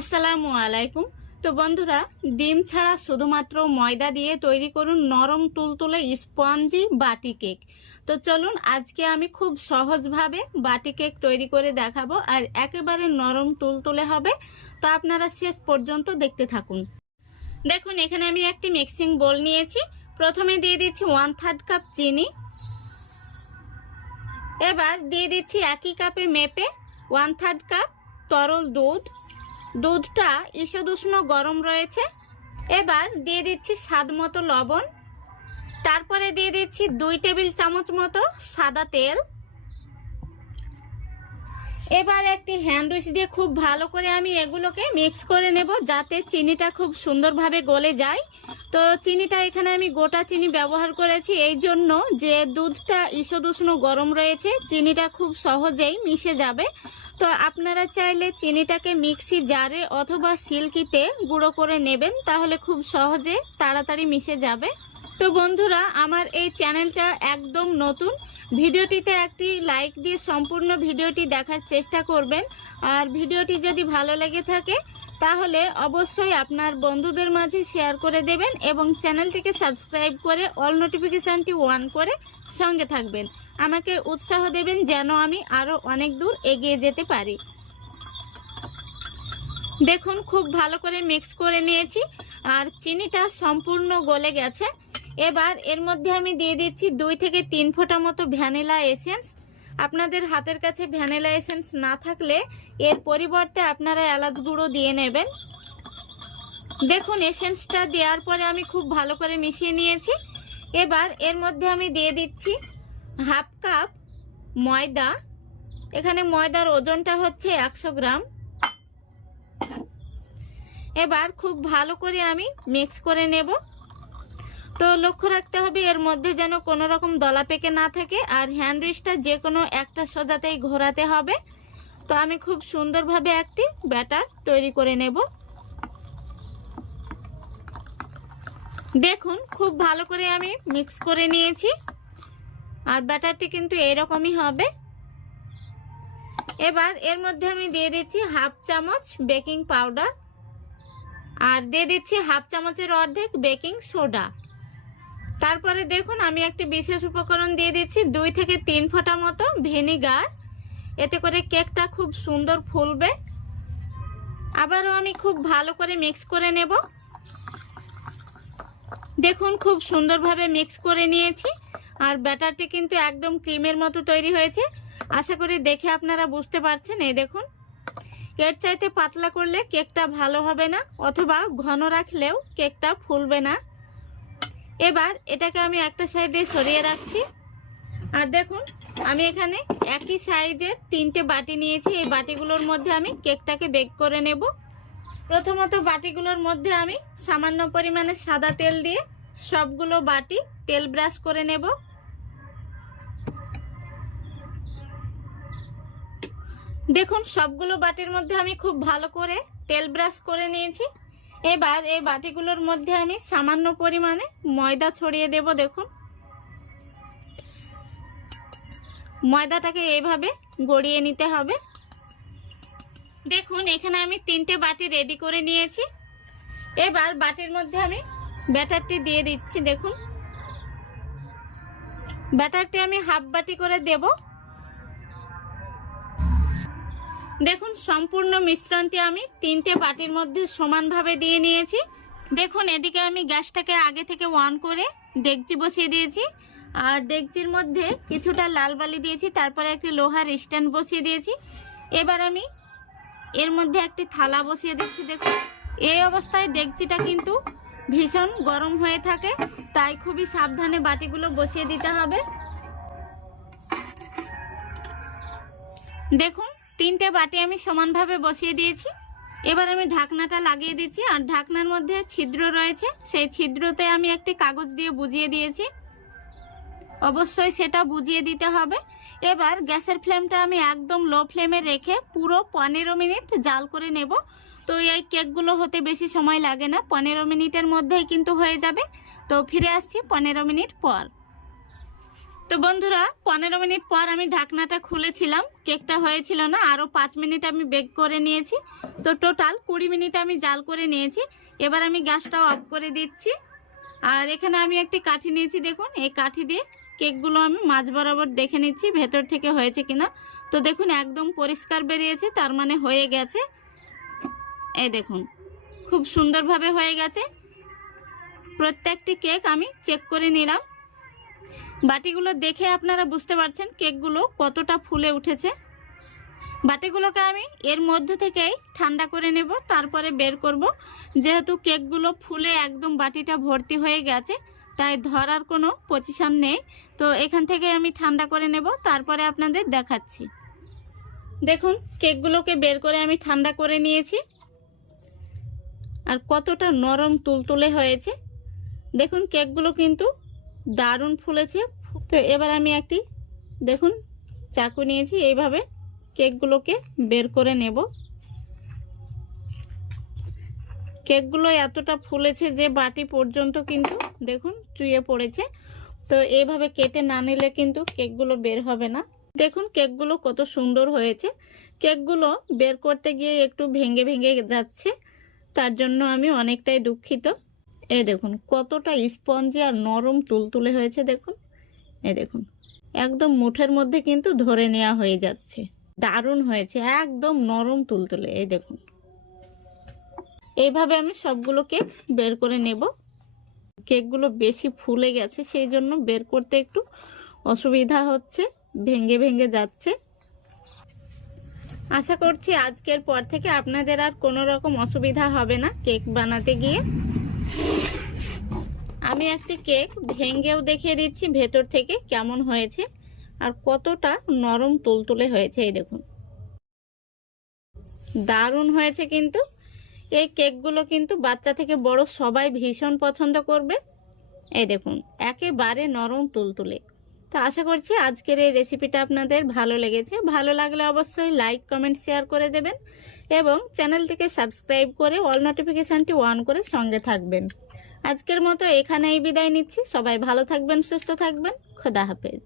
আসসালামু আলাইকুম। তো বন্ধুরা, ডিম ছাড়া শুধুমাত্র ময়দা দিয়ে তৈরি করুন নরম তুলতুলে স্পঞ্জি বাটি কেক। তো চলুন আজকে আমি খুব সহজভাবে বাটি কেক তৈরি করে দেখাবো, আর একেবারে নরম তুলতুলে হবে। তো আপনারা শেষ পর্যন্ত দেখতে থাকুন। দেখুন, এখানে আমি একটি মিক্সিং বোল নিয়েছি। প্রথমে দিয়ে দিচ্ছি 1/3 কাপ চিনি। এবার দিয়ে দিচ্ছি একই কাপে মেপে 1/3 কাপ তরল দুধ। দুধটা ঈষদ উষ্ণ গরম রয়েছে। এবার দিয়ে দিচ্ছি স্বাদ মতো লবণ। তারপরে দিয়ে দিচ্ছি 2 টেবিল চামচ মতো সাদা তেল। এবার একটি হ্যান্ড উইচ দিয়ে খুব ভালো করে আমি এগুলোকে মিক্স করে নেব, যাতে চিনিটা খুব সুন্দরভাবে গলে যায়। তো চিনিটা এখানে আমি গোটা চিনি ব্যবহার করেছি, এই জন্য যে দুধটা ঈষদ উষ্ণ গরম রয়েছে, চিনিটা খুব সহজেই মিশে যাবে। তো আপনারা চাইলে চিনিটাকে মিক্সি জারে অথবা সিল্কিতে গুঁড়ো করে নেবেন, তাহলে খুব সহজে তাড়াতাড়ি মিশে যাবে। তো বন্ধুরা, আমার এই চ্যানেলটা একদম নতুন। ভিডিওটিতে একটি লাইক দিয়ে সম্পূর্ণ ভিডিওটি দেখার চেষ্টা করবেন। আর ভিডিওটি যদি ভালো লেগে থাকে তাহলে অবশ্যই আপনার বন্ধুদের মাঝে শেয়ার করে দেবেন এবং চ্যানেলটিকে সাবস্ক্রাইব করে অল নোটিফিকেশানটি অন করে সঙ্গে থাকবেন। আমাকে উৎসাহ দেবেন যেন আমি আরও অনেক দূর এগিয়ে যেতে পারি। দেখুন, খুব ভালো করে মিক্স করে নিয়েছি আর চিনিটা সম্পূর্ণ গলে গেছে। এবার এর মধ্যে আমি দিয়ে দিচ্ছি 2 থেকে 3 ফোঁটা মতো ভ্যানিলা এসেন্স। আপনাদের হাতের কাছে ভ্যানিলা এসেন্স না থাকলে এর পরিবর্তে আপনারা এলাচ গুঁড়ো দিয়ে নেবেন। দেখুন, এসেন্সটা দেওয়ার পরে আমি খুব ভালো করে মিশিয়ে নিয়েছি। এবার এর মধ্যে আমি দিয়ে দিচ্ছি 1/2 কাপ ময়দা। এখানে ময়দার ওজনটা হচ্ছে 100 গ্রাম। এবার খুব ভালো করে আমি মিক্স করে নেব। তো লক্ষ্য রাখতে হবে এর মধ্যে যেন কোনো রকম দলা পেকে না থাকে, আর হ্যান্ড উইচটা যে কোনো একটা সোজাতেই ঘোরাতে হবে। তো আমি খুব সুন্দরভাবে একটি ব্যাটার তৈরি করে নেব। দেখুন, খুব ভালো করে আমি মিক্স করে নিয়েছি আর ব্যাটারটি কিন্তু এরকমই হবে। এবার এর মধ্যে আমি দিয়ে দিচ্ছি 1/2 চামচ বেকিং পাউডার আর দিয়ে দিচ্ছি 1/2 চামচের অর্ধেক বেকিং সোডা। তারপরে দেখুন, আমি একটি বিশেষ উপকরণ দিয়ে দিচ্ছি 2 থেকে 3 ফোঁটা মতো ভিনিগার। এতে করে কেকটা খুব সুন্দর ফুলবে। আবারও আমি খুব ভালো করে মিক্স করে নেব। দেখুন, খুব সুন্দরভাবে মিক্স করে নিয়েছি আর ব্যাটারটি কিন্তু একদম ক্রিমের মতো তৈরি হয়েছে। আশা করি দেখে আপনারা বুঝতে পারছেন। এই দেখুন, এর চাইতে পাতলা করলে কেকটা ভালো হবে না, অথবা ঘন রাখলেও কেকটা ফুলবে না। এবার এটাকে আমি একটা সাইডে সরিয়ে রাখছি। আর দেখুন, আমি এখানে একই সাইজের 3টে বাটি নিয়েছি। এই বাটিগুলোর মধ্যে আমি কেকটাকে বেক করে নেব। প্রথমত বাটিগুলোর মধ্যে আমি সামান্য পরিমাণে সাদা তেল দিয়ে সবগুলো বাটি তেল ব্রাশ করে নেব। দেখুন, সবগুলো বাটির মধ্যে আমি খুব ভালো করে তেল ব্রাশ করে নিয়েছি। এবার এই বাটিগুলোর মধ্যে আমি সামান্য পরিমাণে ময়দা ছড়িয়ে দেব। দেখুন, ময়দাটাকে এইভাবে গড়িয়ে নিতে হবে। দেখুন, এখানে আমি 3টে বাটি রেডি করে নিয়েছি। এবার বাটির মধ্যে আমি ব্যাটারটি দিয়ে দিচ্ছি। দেখুন, ব্যাটারটি আমি 1/2 বাটি করে দেব। দেখুন, সম্পূর্ণ মিশ্রণটি আমি 3টে বাটির মধ্যে সমানভাবে দিয়ে নিয়েছি। দেখুন, এদিকে আমি গ্যাসটাকে আগে থেকে অন করে ডেকচি বসিয়ে দিয়েছি আর ডেকচির মধ্যে কিছুটা লাল বালি দিয়েছি। তারপরে একটি লোহার স্ট্যান্ড বসিয়ে দিয়েছি। এবার আমি এর মধ্যে একটি থালা বসিয়ে দিচ্ছি। দেখুন, এই অবস্থায় ডেকচিটা কিন্তু ভীষণ গরম হয়ে থাকে, তাই খুবই সাবধানে বাটিগুলো বসিয়ে দিতে হবে। দেখুন, 3টে বাটি আমি সমানভাবে বসিয়ে দিয়েছি। এবার আমি ঢাকনাটা লাগিয়ে দিচ্ছি আর ঢাকনার মধ্যে ছিদ্র রয়েছে, সেই ছিদ্রতে আমি একটি কাগজ দিয়ে বুজিয়ে দিয়েছি। অবশ্যই সেটা বুজিয়ে দিতে হবে। এবার গ্যাসের ফ্লেমটা আমি একদম লো ফ্লেমে রেখে পুরো 15 মিনিট জাল করে নেব। তো এই কেকগুলো হতে বেশি সময় লাগে না, 15 মিনিটের মধ্যেই কিন্তু হয়ে যাবে। তো ফিরে আসছি 15 মিনিট পর। তো বন্ধুরা 15 মিনিট পর আমি ঢাকনাটা খুলেছিলাম, কেকটা হয়েছিল না, আরও 5 মিনিট আমি বেক করে নিয়েছি। তো টোটাল 20 মিনিট আমি জাল করে নিয়েছি। এবার আমি গ্যাসটাও অফ করে দিচ্ছি। আর এখানে আমি একটি কাঠি নিয়েছি, দেখুন এই কাঠি দিয়ে কেকগুলো আমি মাঝ বরাবর দেখে নিচ্ছি ভেতর থেকে হয়েছে কিনা। তো দেখুন একদম পরিষ্কার বেরিয়েছে, তার মানে হয়ে গেছে। এই দেখুন খুব সুন্দরভাবে হয়ে গেছে। প্রত্যেকটি কেক আমি চেক করে নিলাম। বাটিগুলো দেখে আপনারা বুঝতে পারছেন কেকগুলো কতটা ফুলে উঠেছে। বাটিগুলোকে আমি এর মধ্যে থেকেই ঠান্ডা করে নেব, তারপরে বের করব। যেহেতু কেকগুলো ফুলে একদম বাটিটা ভর্তি হয়ে গেছে, তাই ধরার কোনো পজিশন নেই। তো এখান থেকে আমি ঠান্ডা করে নেব, তারপরে আপনাদের দেখাচ্ছি। দেখুন কেকগুলোকে বের করে আমি ঠান্ডা করে নিয়েছি। আর কতটা নরম তুলতুলে হয়েছে দেখুন, কেকগুলো কিন্তু দারুণ ফুলেছে। তো এবার আমি একটি দেখুন চাকু নিয়েছি, এইভাবে কেকগুলোকে বের করে নেব। কেকগুলো এতটা ফুলেছে যে বাটি পর্যন্ত কিন্তু দেখুন চুইয়ে পড়েছে। তো এইভাবে কেটে না নিলে কিন্তু কেকগুলো বের হবে না। দেখুন কেকগুলো কত সুন্দর হয়েছে। কেকগুলো বের করতে গিয়ে একটু ভেঙে ভেঙে যাচ্ছে, তার জন্য আমি অনেকটাই দুঃখিত। এই দেখুন কতটা স্পঞ্জি আর নরম তুলতুলে হয়েছে। দেখুন এই দেখুন একদম মুঠের মধ্যে কিন্তু ধরে নেওয়া হয়ে যাচ্ছে। দারুণ হয়েছে, একদম নরম তুলতুলে। এই দেখুন এইভাবে আমি সবগুলো কেক বের করে নেব। কেকগুলো বেশি ফুলে গেছে, সেই জন্য বের করতে একটু অসুবিধা হচ্ছে, ভেঙে ভেঙে যাচ্ছে। আশা করছি আজকের পর থেকে আপনাদের আর কোনো রকম অসুবিধা হবে না কেক বানাতে গিয়ে। আমি একটি কেক ভেঙেও দেখিয়ে দিচ্ছি ভেতর থেকে কেমন হয়েছে আর কতটা নরম তুলতুলে হয়েছে। এই দেখুন দারুণ হয়েছে। কিন্তু এই কেকগুলো কিন্তু বাচ্চা থেকে বড় সবাই ভীষণ পছন্দ করবে। এই দেখুন একেবারে নরম তুলতুলে। তো আশা করছি আজকের এই রেসিপিটা আপনাদের ভালো লেগেছে। ভালো লাগলে অবশ্যই লাইক কমেন্ট শেয়ার করে দেবেন এবং চ্যানেলটিকে সাবস্ক্রাইব করে অল নোটিফিকেশানটি অন করে সঙ্গে থাকবেন। আজকের মতো এখানেই বিদায় নিচ্ছি। সবাই ভালো থাকবেন, সুস্থ থাকবেন। খোদা হাফেজ।